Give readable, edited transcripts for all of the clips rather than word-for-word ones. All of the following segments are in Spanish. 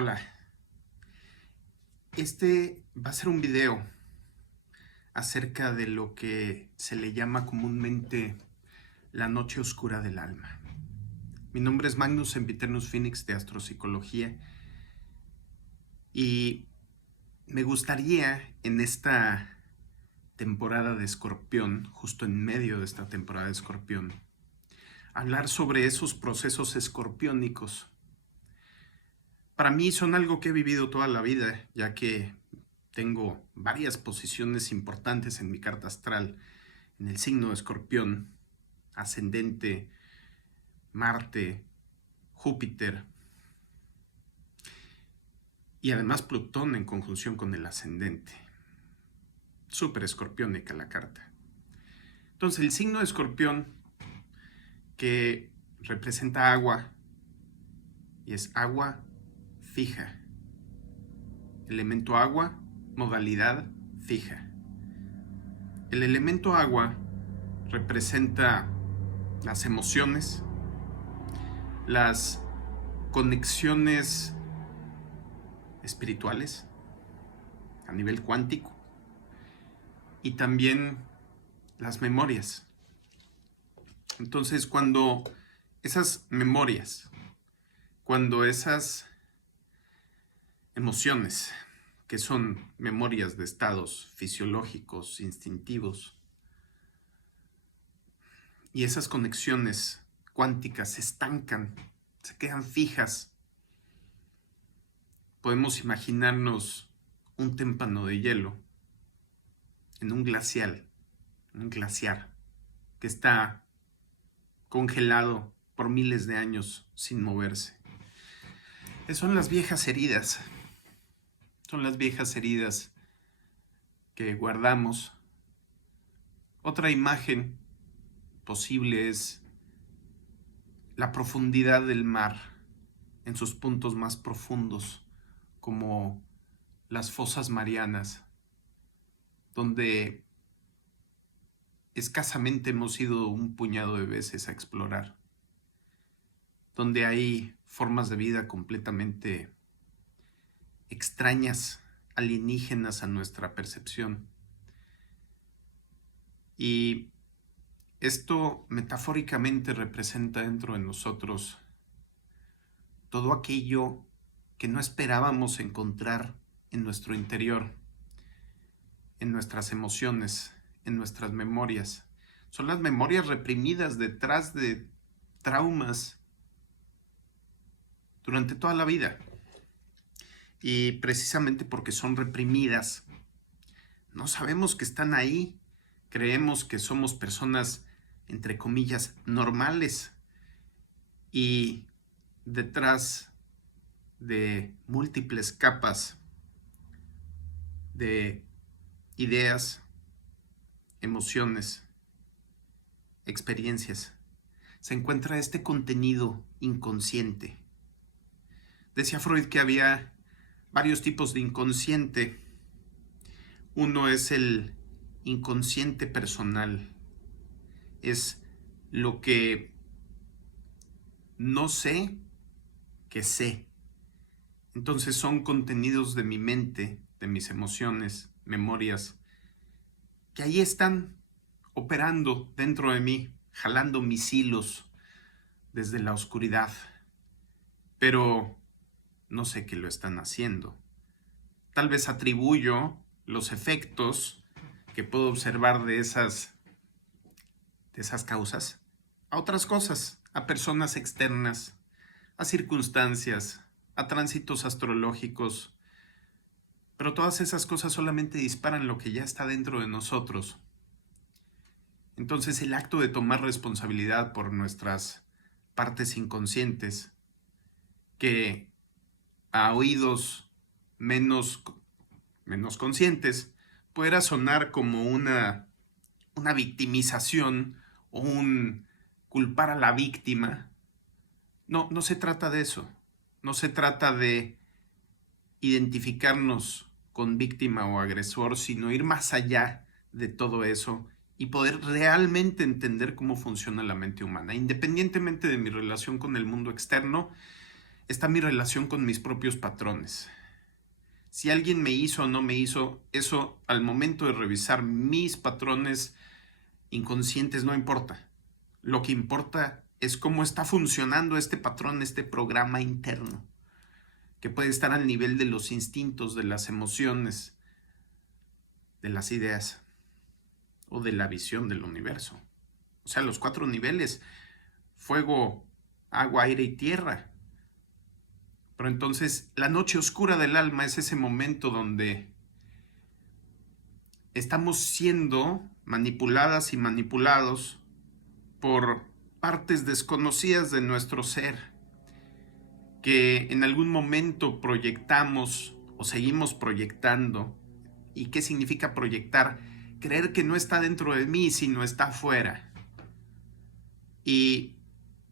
Hola, este va a ser un video acerca de lo que se le llama comúnmente la noche oscura del alma. Mi nombre es Magnus Sempiternus Phoenix de Astropsicología y me gustaría en esta temporada de Escorpión, justo en medio de esta temporada de Escorpión, hablar sobre esos procesos escorpiónicos. Para mí son algo que he vivido toda la vida, ya que tengo varias posiciones importantes en mi carta astral, en el signo de Escorpión, ascendente, Marte, Júpiter y además Plutón en conjunción con el ascendente. Súper escorpiónica la carta. Entonces el signo de Escorpión, que representa agua y es agua fija. Elemento agua, modalidad fija. El elemento agua representa las emociones, las conexiones espirituales a nivel cuántico y también las memorias. Entonces, cuando esas memorias, cuando esas emociones, que son memorias de estados fisiológicos, instintivos, y esas conexiones cuánticas se estancan, se quedan fijas, podemos imaginarnos un témpano de hielo en un glaciar que está congelado por miles de años sin moverse. Son las viejas heridas. Son las viejas heridas que guardamos. Otra imagen posible es la profundidad del mar en sus puntos más profundos, como las fosas marianas, donde escasamente hemos ido un puñado de veces a explorar, donde hay formas de vida completamente extrañas, alienígenas a nuestra percepción. Y esto metafóricamente representa dentro de nosotros todo aquello que no esperábamos encontrar en nuestro interior, en nuestras emociones, en nuestras memorias. Son las memorias reprimidas detrás de traumas durante toda la vida. Y precisamente porque son reprimidas, no sabemos que están ahí. Creemos que somos personas, entre comillas, normales. Y detrás de múltiples capas de ideas, emociones, experiencias, se encuentra este contenido inconsciente. Decía Freud que había varios tipos de inconsciente. Uno es el inconsciente personal. Es lo que no sé que sé. Entonces son contenidos de mi mente, de mis emociones, memorias, que ahí están operando dentro de mí, jalando mis hilos desde la oscuridad. Pero no sé qué lo están haciendo. Tal vez atribuyo los efectos que puedo observar de esas causas a otras cosas, a personas externas, a circunstancias, a tránsitos astrológicos. Pero todas esas cosas solamente disparan lo que ya está dentro de nosotros. Entonces el acto de tomar responsabilidad por nuestras partes inconscientes, que a oídos menos conscientes pudiera sonar como una victimización o un culpar a la víctima. No se trata de eso. No se trata de identificarnos con víctima o agresor, sino ir más allá de todo eso y poder realmente entender cómo funciona la mente humana. Independientemente de mi relación con el mundo externo, está mi relación con mis propios patrones. Si alguien me hizo o no me hizo, eso al momento de revisar mis patrones inconscientes no importa. Lo que importa es cómo está funcionando este patrón, este programa interno, que puede estar al nivel de los instintos, de las emociones, de las ideas o de la visión del universo. O sea, los 4 niveles: fuego, agua, aire y tierra. Pero entonces la noche oscura del alma es ese momento donde estamos siendo manipuladas y manipulados por partes desconocidas de nuestro ser, que en algún momento proyectamos o seguimos proyectando. ¿Y qué significa proyectar? Creer que no está dentro de mí, sino está afuera. Y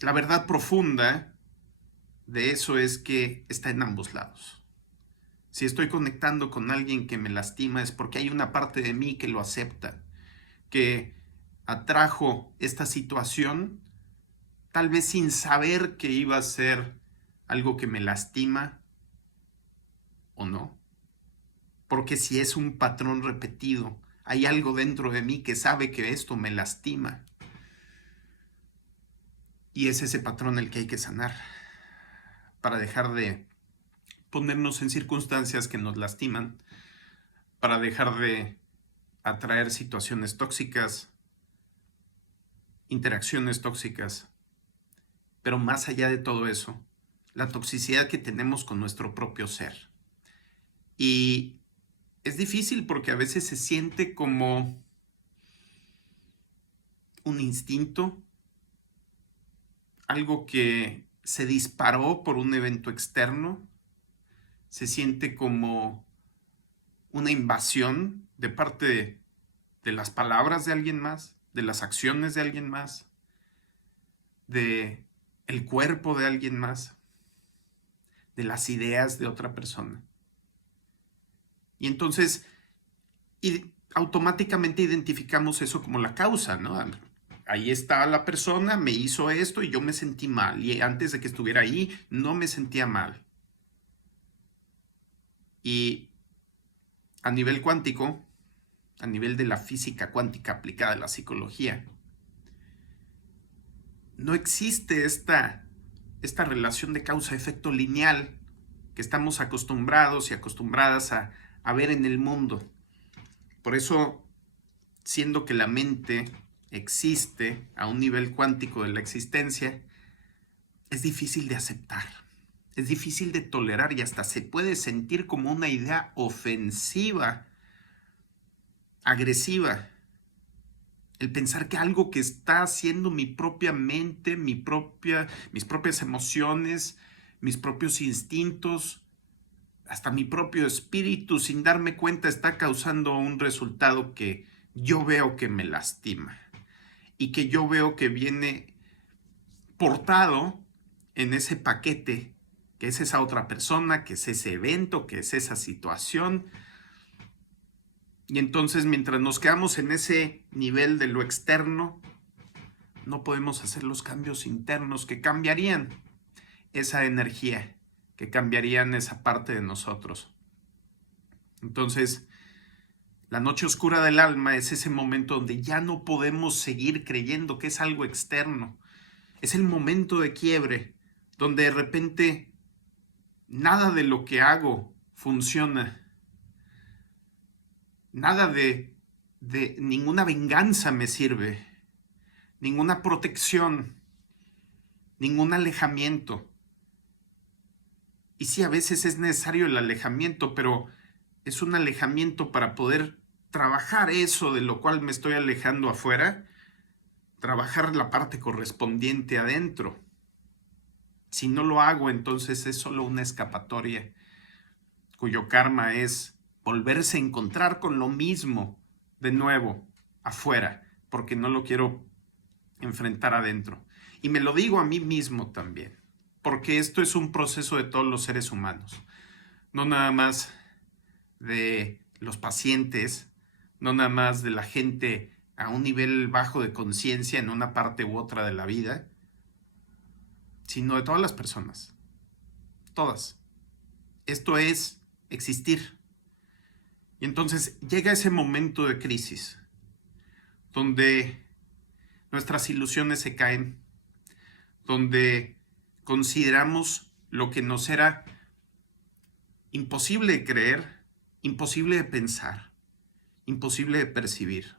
la verdad profunda de eso es que está en ambos lados. Si estoy conectando con alguien que me lastima, es porque hay una parte de mí que lo acepta, que atrajo esta situación, tal vez sin saber que iba a ser algo que me lastima o no. Porque si es un patrón repetido, hay algo dentro de mí que sabe que esto me lastima. Y es ese patrón el que hay que sanar para dejar de ponernos en circunstancias que nos lastiman, para dejar de atraer situaciones tóxicas, interacciones tóxicas. Pero más allá de todo eso, la toxicidad que tenemos con nuestro propio ser. Y es difícil porque a veces se siente como un instinto, algo que se disparó por un evento externo. Se siente como una invasión de parte de las palabras de alguien más, de las acciones de alguien más, de el cuerpo de alguien más, de las ideas de otra persona. Y entonces automáticamente identificamos eso como la causa, ¿no? Ahí está la persona, me hizo esto y yo me sentí mal. Y antes de que estuviera ahí, no me sentía mal. Y a nivel cuántico, a nivel de la física cuántica aplicada a la psicología, no existe esta relación de causa-efecto lineal que estamos acostumbrados y acostumbradas a ver en el mundo. Por eso, siendo que la mente existe a un nivel cuántico de la existencia, es difícil de aceptar, es difícil de tolerar y hasta se puede sentir como una idea ofensiva, agresiva. El pensar que algo que está haciendo mi propia mente, mis propias emociones, mis propios instintos, hasta mi propio espíritu, sin darme cuenta, está causando un resultado que yo veo que me lastima y que yo veo que viene portado en ese paquete, que es esa otra persona, que es ese evento, que es esa situación. Y entonces, mientras nos quedamos en ese nivel de lo externo, no podemos hacer los cambios internos que cambiarían esa energía, que cambiarían esa parte de nosotros. Entonces, la noche oscura del alma es ese momento donde ya no podemos seguir creyendo que es algo externo. Es el momento de quiebre, donde de repente nada de lo que hago funciona. Nada de ninguna venganza me sirve, ninguna protección, ningún alejamiento. Y sí, a veces es necesario el alejamiento, pero es un alejamiento para poder trabajar eso de lo cual me estoy alejando afuera, trabajar la parte correspondiente adentro. Si no lo hago, entonces es solo una escapatoria, cuyo karma es volverse a encontrar con lo mismo de nuevo afuera, porque no lo quiero enfrentar adentro. Y me lo digo a mí mismo también, porque esto es un proceso de todos los seres humanos, no nada más de los pacientes, no nada más de la gente a un nivel bajo de conciencia en una parte u otra de la vida, sino de todas las personas. todas. Esto es existir. Y entonces llega ese momento de crisis donde nuestras ilusiones se caen, donde consideramos lo que nos era imposible de creer, imposible de pensar, imposible de percibir.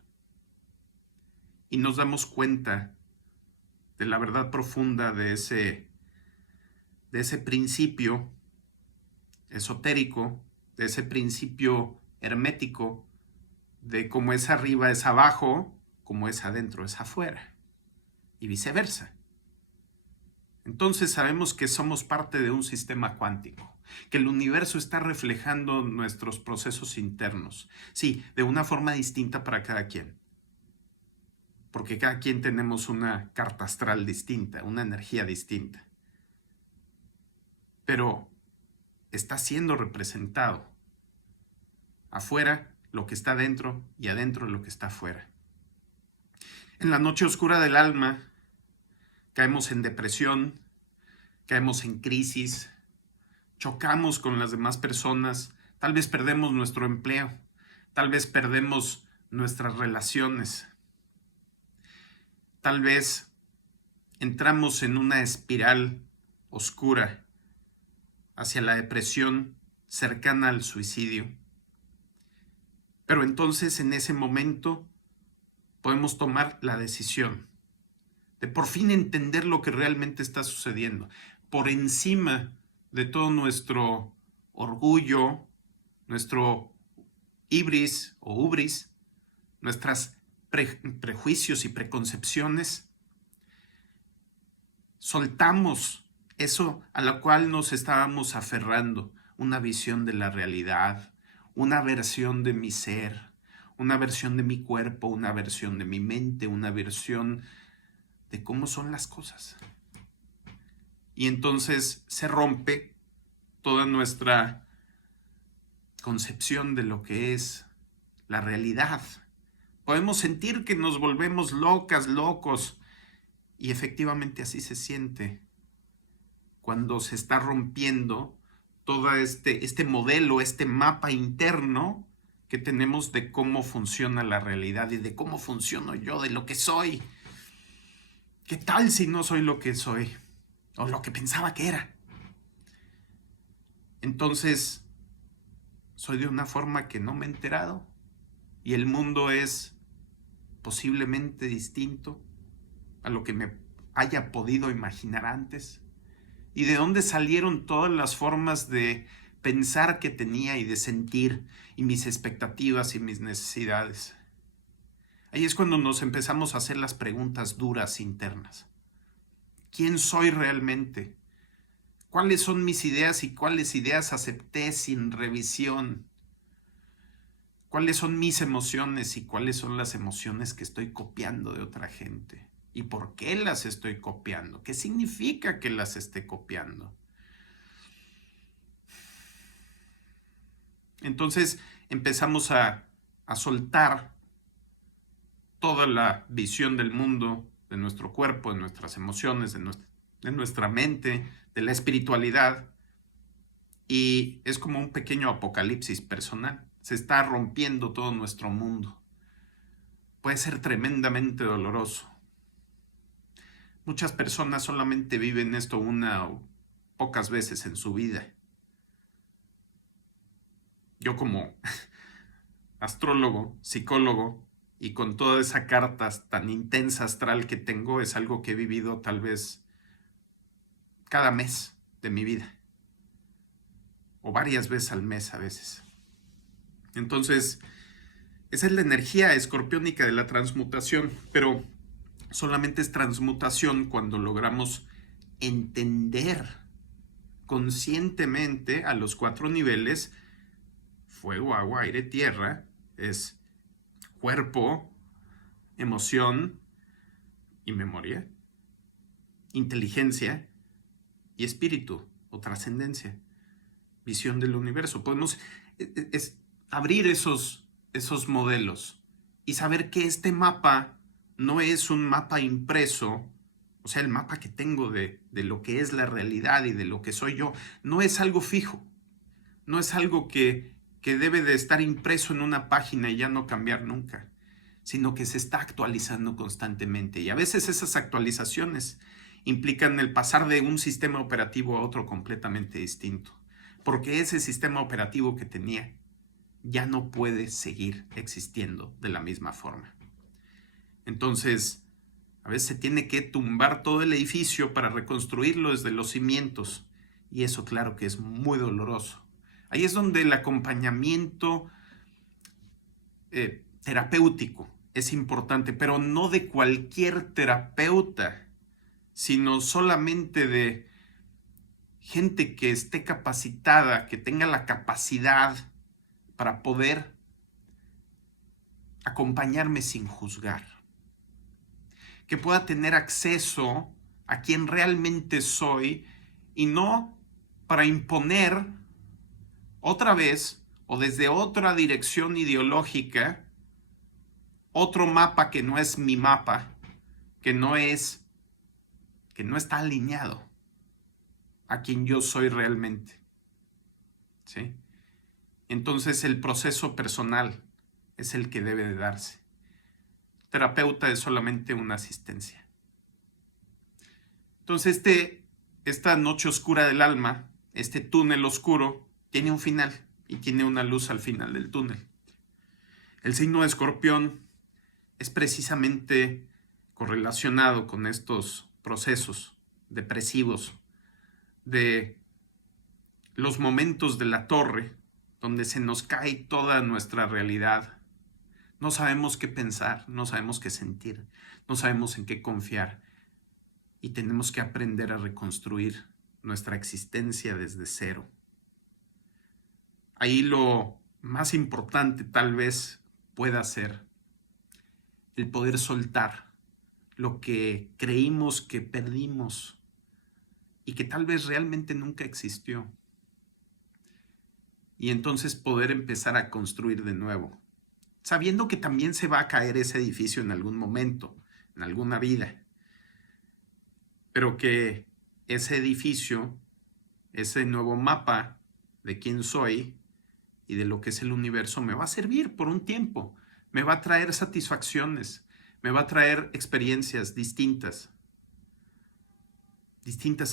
Y nos damos cuenta de la verdad profunda de ese principio esotérico, de ese principio hermético, de cómo es arriba es abajo, como es adentro es afuera, y viceversa. Entonces sabemos que somos parte de un sistema cuántico, que el universo está reflejando nuestros procesos internos, sí, de una forma distinta para cada quien, porque cada quien tenemos una carta astral distinta, una energía distinta, pero está siendo representado afuera lo que está dentro y adentro lo que está afuera. En la noche oscura del alma caemos en depresión, caemos en crisis, chocamos con las demás personas, tal vez perdemos nuestro empleo, tal vez perdemos nuestras relaciones, tal vez entramos en una espiral oscura hacia la depresión cercana al suicidio. Pero entonces en ese momento podemos tomar la decisión de por fin entender lo que realmente está sucediendo, por encima de todo nuestro orgullo, nuestro ibris o ubris, nuestros prejuicios y preconcepciones. Soltamos eso a lo cual nos estábamos aferrando, una visión de la realidad, una versión de mi ser, una versión de mi cuerpo, una versión de mi mente, una versión de cómo son las cosas. Y entonces se rompe toda nuestra concepción de lo que es la realidad. Podemos sentir que nos volvemos locas, locos, y efectivamente así se siente cuando se está rompiendo todo este modelo, este mapa interno que tenemos de cómo funciona la realidad y de cómo funciono yo, de lo que soy. ¿Qué tal si no soy lo que soy? O lo que pensaba que era. Entonces, soy de una forma que no me he enterado y el mundo es posiblemente distinto a lo que me haya podido imaginar antes. ¿Y de dónde salieron todas las formas de pensar que tenía y de sentir y mis expectativas y mis necesidades? Ahí es cuando nos empezamos a hacer las preguntas duras internas. ¿Quién soy realmente? ¿Cuáles son mis ideas y cuáles ideas acepté sin revisión? ¿Cuáles son mis emociones y cuáles son las emociones que estoy copiando de otra gente? ¿Y por qué las estoy copiando? ¿Qué significa que las esté copiando? Entonces empezamos a soltar toda la visión del mundo, de nuestro cuerpo, de nuestras emociones, de nuestra mente, de la espiritualidad. Y es como un pequeño apocalipsis personal. Se está rompiendo todo nuestro mundo. Puede ser tremendamente doloroso. Muchas personas solamente viven esto una o pocas veces en su vida. Yo como astrólogo, psicólogo, y con toda esa carta tan intensa astral que tengo, es algo que he vivido tal vez cada mes de mi vida. O varias veces al mes a veces. Entonces, esa es la energía escorpiónica de la transmutación, pero solamente es transmutación cuando logramos entender conscientemente a los 4 niveles: fuego, agua, aire, tierra. Es cuerpo, emoción y memoria, inteligencia y espíritu o trascendencia, visión del universo. Podemos abrir esos modelos y saber que este mapa no es un mapa impreso, o sea, el mapa que tengo de lo que es la realidad y de lo que soy yo, no es algo fijo, no es algo que debe de estar impreso en una página y ya no cambiar nunca, sino que se está actualizando constantemente. Y a veces esas actualizaciones implican el pasar de un sistema operativo a otro completamente distinto, porque ese sistema operativo que tenía ya no puede seguir existiendo de la misma forma. Entonces, a veces se tiene que tumbar todo el edificio para reconstruirlo desde los cimientos, y eso claro que es muy doloroso. Ahí es donde el acompañamiento terapéutico es importante, pero no de cualquier terapeuta, sino solamente de gente que esté capacitada, que tenga la capacidad para poder acompañarme sin juzgar, que pueda tener acceso a quien realmente soy y no para imponer otra vez o desde otra dirección ideológica otro mapa que no es mi mapa, que no está alineado a quien yo soy realmente, ¿sí? Entonces el proceso personal es el que debe de darse. El terapeuta es solamente una asistencia. Entonces esta noche oscura del alma, este túnel oscuro, tiene un final y tiene una luz al final del túnel. El signo de Escorpión es precisamente correlacionado con estos procesos depresivos de los momentos de la torre, donde se nos cae toda nuestra realidad. No sabemos qué pensar, no sabemos qué sentir, no sabemos en qué confiar. Y tenemos que aprender a reconstruir nuestra existencia desde cero. Ahí lo más importante tal vez pueda ser el poder soltar lo que creímos que perdimos y que tal vez realmente nunca existió. Y entonces poder empezar a construir de nuevo, sabiendo que también se va a caer ese edificio en algún momento, en alguna vida, pero que ese edificio, ese nuevo mapa de quién soy y de lo que es el universo me va a servir por un tiempo, me va a traer satisfacciones, me va a traer experiencias distintas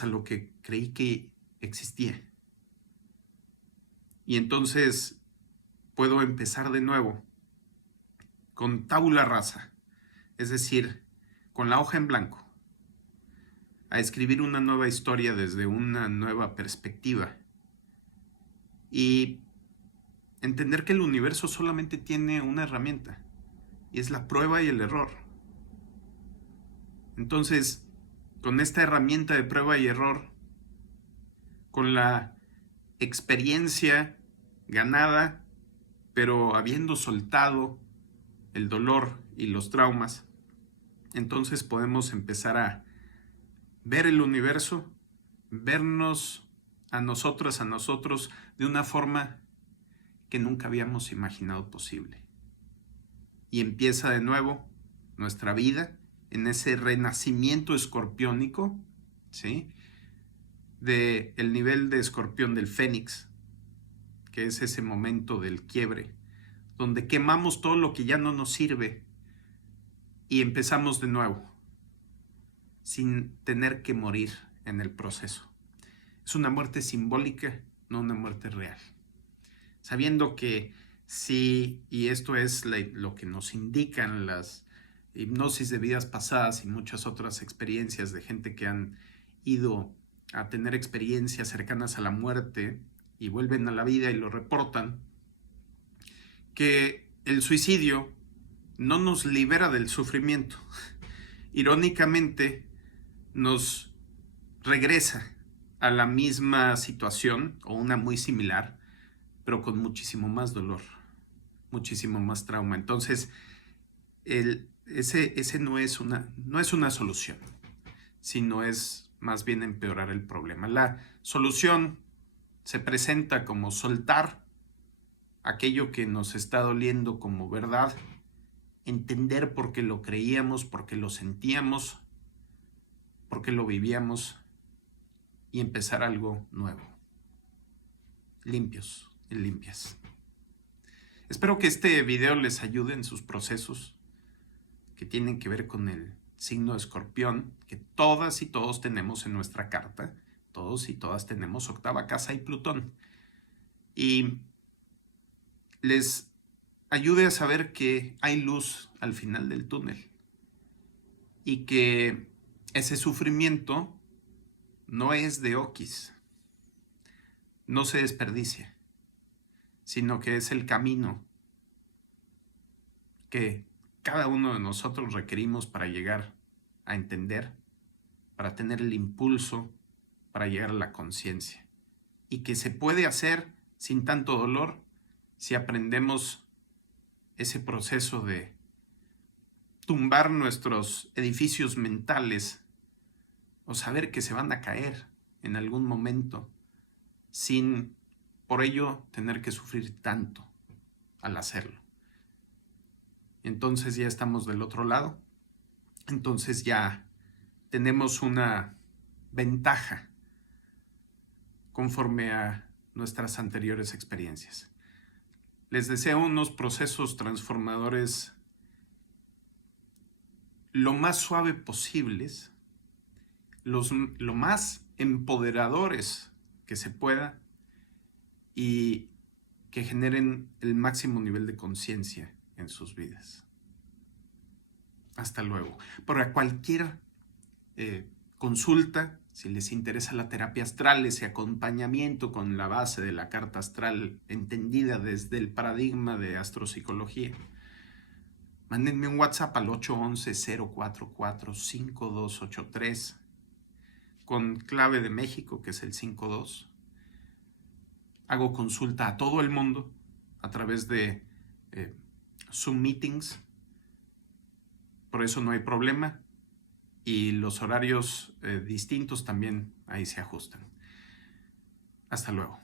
a lo que creí que existía. Y entonces puedo empezar de nuevo con tabula rasa, es decir, con la hoja en blanco, a escribir una nueva historia desde una nueva perspectiva y entender que el universo solamente tiene una herramienta y es la prueba y el error. Entonces, con esta herramienta de prueba y error, con la experiencia ganada, pero habiendo soltado el dolor y los traumas, entonces podemos empezar a ver el universo, vernos a nosotros de una forma que nunca habíamos imaginado posible. Y empieza de nuevo nuestra vida en ese renacimiento escorpiónico, ¿sí? De el nivel de escorpión del Fénix, que es ese momento del quiebre, donde quemamos todo lo que ya no nos sirve y empezamos de nuevo, sin tener que morir en el proceso. Es una muerte simbólica, no una muerte real. Sabiendo que sí, y esto es lo que nos indican las hipnosis de vidas pasadas y muchas otras experiencias de gente que han ido a tener experiencias cercanas a la muerte y vuelven a la vida y lo reportan, que el suicidio no nos libera del sufrimiento. Irónicamente, nos regresa a la misma situación o una muy similar, pero con muchísimo más dolor, muchísimo más trauma. Entonces, ese no es una solución, sino es más bien empeorar el problema. La solución se presenta como soltar aquello que nos está doliendo como verdad, entender por qué lo creíamos, por qué lo sentíamos, porque lo vivíamos y empezar algo nuevo. Limpios y limpias. Espero que este video les ayude en sus procesos que tienen que ver con el signo de Escorpión, que todas y todos tenemos en nuestra carta. Todos y todas tenemos octava casa y Plutón. Y les ayude a saber que hay luz al final del túnel. Y que ese sufrimiento no es de oquis. No se desperdicia, sino que es el camino que cada uno de nosotros requerimos para llegar a entender, para tener el impulso, para llegar a la conciencia. Y que se puede hacer sin tanto dolor si aprendemos ese proceso de tumbar nuestros edificios mentales o saber que se van a caer en algún momento sin por ello tener que sufrir tanto al hacerlo. Entonces ya estamos del otro lado. Entonces ya tenemos una ventaja conforme a nuestras anteriores experiencias. Les deseo unos procesos transformadores lo más suave posibles, lo más empoderadores que se pueda y que generen el máximo nivel de conciencia en sus vidas. Hasta luego. Para cualquier consulta, si les interesa la terapia astral, ese acompañamiento con la base de la carta astral entendida desde el paradigma de astropsicología, mándenme un WhatsApp al 811-044-5283 con clave de México, que es el 52. Hago consulta a todo el mundo a través de Zoom meetings. Por eso no hay problema. Y los horarios distintos también ahí se ajustan. Hasta luego.